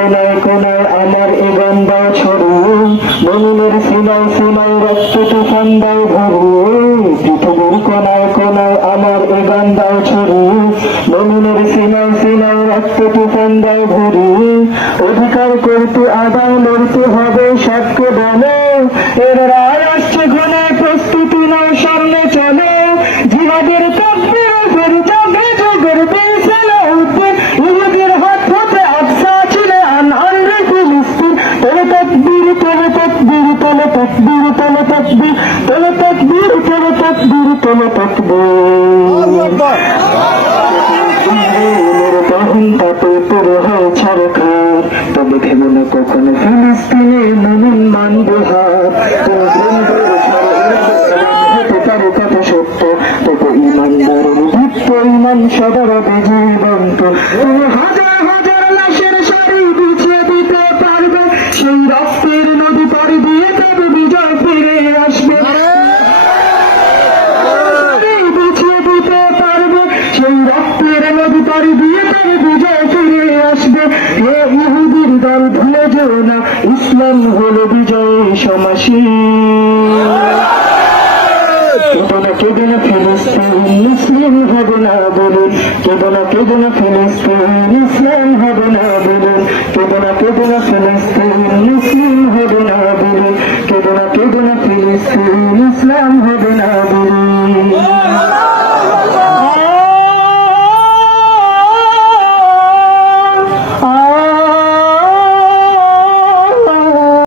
কোনায় কোনায় আমার এ গান দাও ছড়িয়ে, মুমিনের সিনায় সিনায় রক্ত তুফান দাও ভরিয়ে। পৃথিবীর কোনায় কোনায় আমার এ গান দাও ছড়িয়ে, মুমিনের সিনায় সিনায় রক্ত তুফান দাও ভরিয়ে। অধিকার করতে আদায় লড়তে হবে সবকে বলে, এর রায় আসছে ঘনায় প্রস্তুতি নয় সামনে চলে। জিহাদের তাকবীর ফেরত ভেজে বীর সালাউদ্দিন, ইহুদির হাত হতে আকসা ছিল আনহারে ফিলিস্তিন। তোলে তাকবীর তোলে তাকবীর তোলে তাকবীর তোলে তাকবীর তোলে তাকবীর তোলে তাকবীর তোলে তাকবীর। তখন তাতে পুরো হয় ছাড়খার, তবে ভেবো না কখনো ফিলিস্তিনে মুমিন মানবে হাত। হতে পারে কথা সত্য, তবে ইমানদারের ভিত্ত ইমান সবার বিজীবন্ত। তুমি হাজার হাজার লাশের সারি বিছিয়ে দিতে পারবে, সেই রক্তের নদী পাড়ি দিয়ে তবে বিজয় ফিরে আসবে। বিছিয়ে দিতে পারবে সেই রক্তের নদী পাড়ি দিয়ে তবে বিজয় ফিরে আসবে। হে ইহুদির দল ভুলে যেও না, ইসলাম হলো বিজয় সমাসী। কেঁদো না ফিলিস্তিন মুসলিম হবে না বলুন, কেঁদো না ফিলিস্তিন ইসলাম হবে না বলুন, কেঁদো না ফিলিস্তিন মুসলিম হবে না বলুন, কেঁদো না ফিলিস্তিন ইসলাম হবে না